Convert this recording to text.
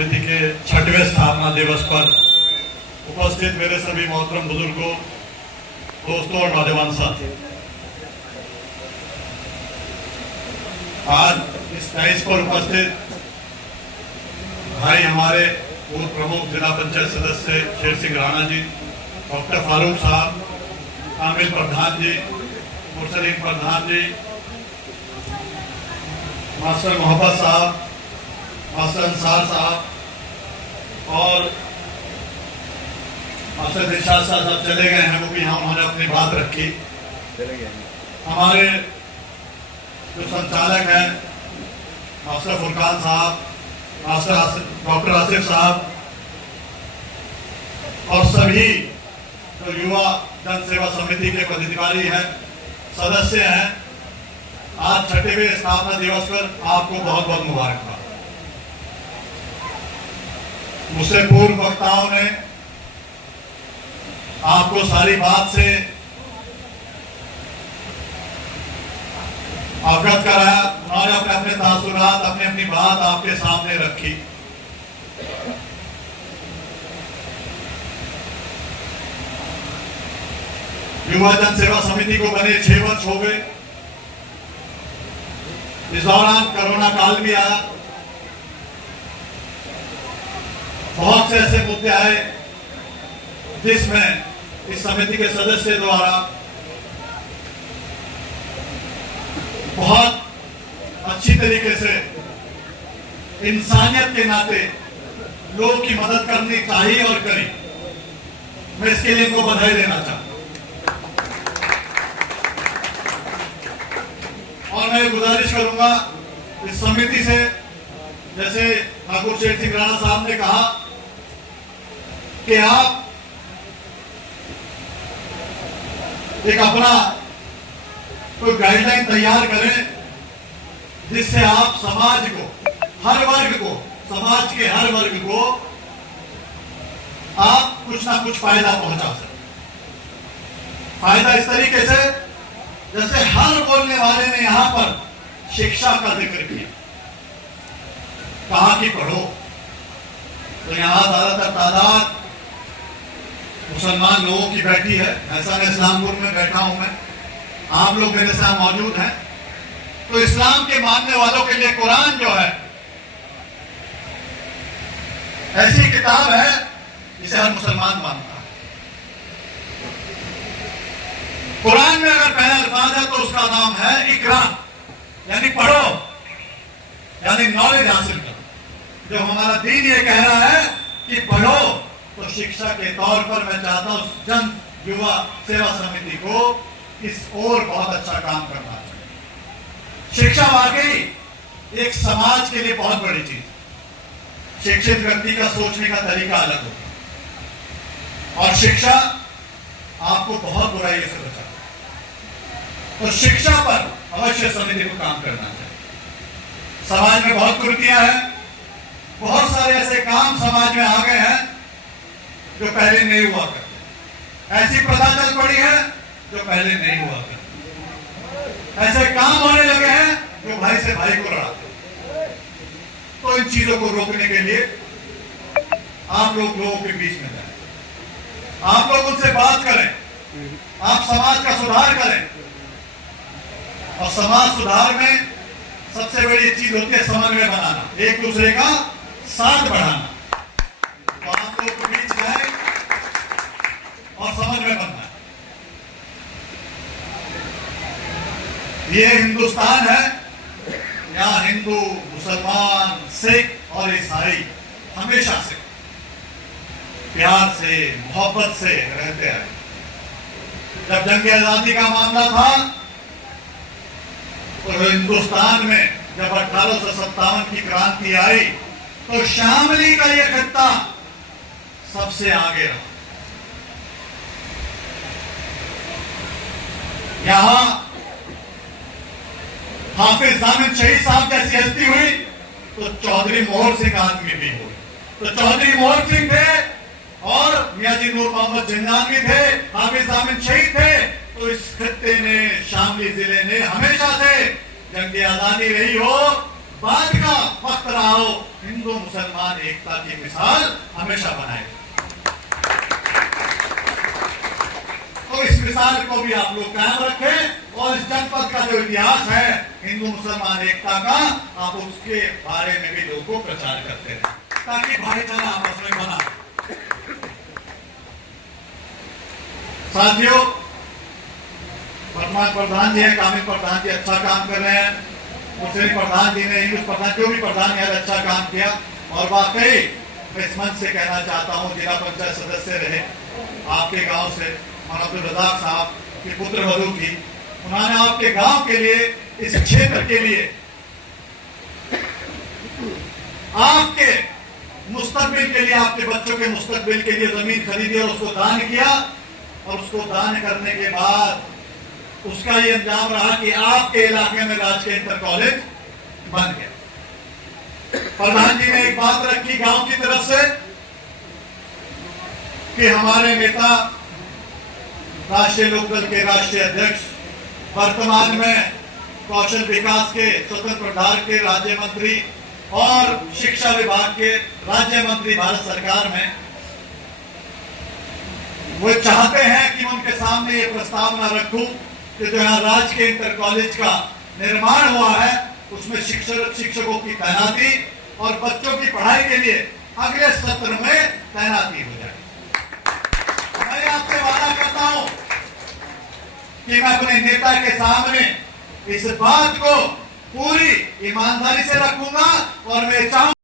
समिति के 6वें स्थापना दिवस पर उपस्थित मेरे सभी मोहतरम बुजुर्गों, दोस्तों और नौजवान साथी, आज इस डाइस पर उपस्थित भाई हमारे पूर्व प्रमुख जिला पंचायत सदस्य शेर सिंह राणा जी, डॉक्टर फारूक साहब, आमिर प्रधान जी, मुरसलीन प्रधान जी, मास्टर मोहब्बत साहब, मास्टर अंसार साहब और मास्टर दिलशाद साहब चले गए हैं, वो भी यहाँ उन्होंने अपनी बात रखी। हमारे जो संचालक हैं मास्टर फुरकान साहब, मास्टर डॉक्टर आसिफ साहब और सभी जो युवा जन सेवा समिति के पदाधिकारी हैं, सदस्य हैं, आज 6वें स्थापना दिवस पर आपको बहुत बहुत मुबारकबाद। मुझसे पूर्व वक्ताओं ने आपको सारी बात से अवगत कराया, उन्होंने अपने अपने तासुरात, अपनी अपनी बात आपके सामने रखी। युवा जन सेवा समिति को बने 6 वर्ष हो गए। इस दौरान कोरोना काल भी आया, बहुत से ऐसे मुद्दे आए जिसमें इस समिति के सदस्य द्वारा बहुत अच्छी तरीके से इंसानियत के नाते लोगों की मदद करनी चाहिए और करी। मैं इसके लिए इनको बधाई देना चाहता हूं और मैं गुजारिश करूंगा इस समिति से, जैसे ठाकुर शेर सिंह राणा साहब ने कहा कि आप एक अपना कोई गाइडलाइन तैयार करें जिससे आप समाज को, हर वर्ग को, समाज के हर वर्ग को आप कुछ ना कुछ फायदा पहुंचा सकें। फायदा इस तरीके से जैसे हर बोलने वाले ने यहां पर शिक्षा का जिक्र किया, कहा कि पढ़ो, तो यहां ज्यादातर तादाद मुसलमान लोगों की बैठी है। ऐसा मैं इस्लामपुर में बैठा हूं, मैं, आप लोग मेरे साथ मौजूद हैं। तो इस्लाम के मानने वालों के लिए कुरान जो है ऐसी किताब है जिसे हर मुसलमान मानता है। कुरान में अगर पहला अल्फाज है तो उसका नाम है इकरा, यानी पढ़ो, यानी नॉलेज हासिल करो। जो हमारा दीन ये कह रहा है कि पढ़ो, तो शिक्षा के तौर पर मैं चाहता हूं जन युवा सेवा समिति को इस ओर बहुत अच्छा काम करना चाहिए। शिक्षा वाकई एक समाज के लिए बहुत बड़ी चीज। शिक्षित व्यक्ति का सोचने का तरीका अलग होता है और शिक्षा आपको बहुत बुराइयों से बचाती है। तो शिक्षा पर अवश्य समिति को काम करना चाहिए। समाज में बहुत कुरीतियां हैं, बहुत सारे ऐसे काम समाज में आ गए हैं जो पहले नहीं हुआ करते। ऐसी प्रथा चल पड़ी है जो पहले नहीं हुआ करते। ऐसे काम होने लगे हैं जो भाई से भाई को लड़ाते। तो इन चीजों को रोकने के लिए आप लोगों के बीच में जाएं, आप लोग उनसे बात करें, आप समाज का सुधार करें। और समाज सुधार में सबसे बड़ी चीज होती है समन्वय बनाना, एक दूसरे का साथ बढ़ाना। तो आप लोग के बीच जाए और समन्वय बनना। ये हिंदुस्तान है, यहाँ हिंदू, मुसलमान, सिख और ईसाई हमेशा से प्यार से, मोहब्बत से रहते आए। जब जंग आजादी का मामला था तो हिंदुस्तान में जब 1857 की क्रांति आई तो शामली का यह खित्ता सबसे आगे रहा। यहां हाफिज जामिन शहीद साहब जैसी हस्ती हुई तो चौधरी मोहर सिंह आदमी भी हुई। तो चौधरी मोहर सिंह थे और मियां जी नूर मोहम्मद जिंदानी थे, हाफिज जामिन शहीद थे। तो इस खित्ते ने, शामली जिले ने हमेशा से जंग आजादी रही हो, बाद का वक्त रहा हो, हिंदू मुसलमान एकता की मिसाल हमेशा बनाएगा। तो इस मिसाल को भी आप लोग कायम रखें और इस जनपद का जो इतिहास है हिंदू मुसलमान एकता का, आप उसके बारे में भी लोगों को प्रचार करते रहें ताकि भाईचारा आपस में बना। साथियों, वर्तमान प्रधान जी हैं, कामिल प्रधान जी अच्छा काम कर रहे हैं। मुस्लिम प्रधान जी ने, इंग्लिश प्रधान, जो भी प्रधान है अच्छा काम किया। और वाकई मैं इस मंच से कहना चाहता हूं, जिला पंचायत सदस्य रहे आपके गांव से, अब्दुल रजाक साहब की पुत्र वधू थी, उन्होंने आपके गांव के लिए, इस क्षेत्र के लिए, आपके मुस्तकबिल के लिए, आपके बच्चों के मुस्तकबिल के लिए जमीन खरीदी और उसको दान किया। और उसको दान करने के बाद उसका ये अंजाम रहा कि आपके इलाके में राजकीय इंटर कॉलेज बन गया। प्रधान जी ने एक बात रखी गांव की तरफ से कि हमारे नेता, राष्ट्रीय लोकदल के राष्ट्रीय अध्यक्ष, वर्तमान में कौशल विकास के स्वतंत्र प्रभार के राज्य मंत्री और शिक्षा विभाग के राज्य मंत्री भारत सरकार में, वो चाहते हैं कि उनके सामने ये प्रस्तावना रखूं कि जो यहाँ राजकीय इंटर कॉलेज का निर्माण हुआ है उसमें शिक्षकों की तैनाती और बच्चों की पढ़ाई के लिए अगले सत्र में तैनाती हो जाए। मैं आपसे वादा करता हूं कि मैं अपने नेता के सामने इस बात को पूरी ईमानदारी से रखूंगा और मैं चाहूंगा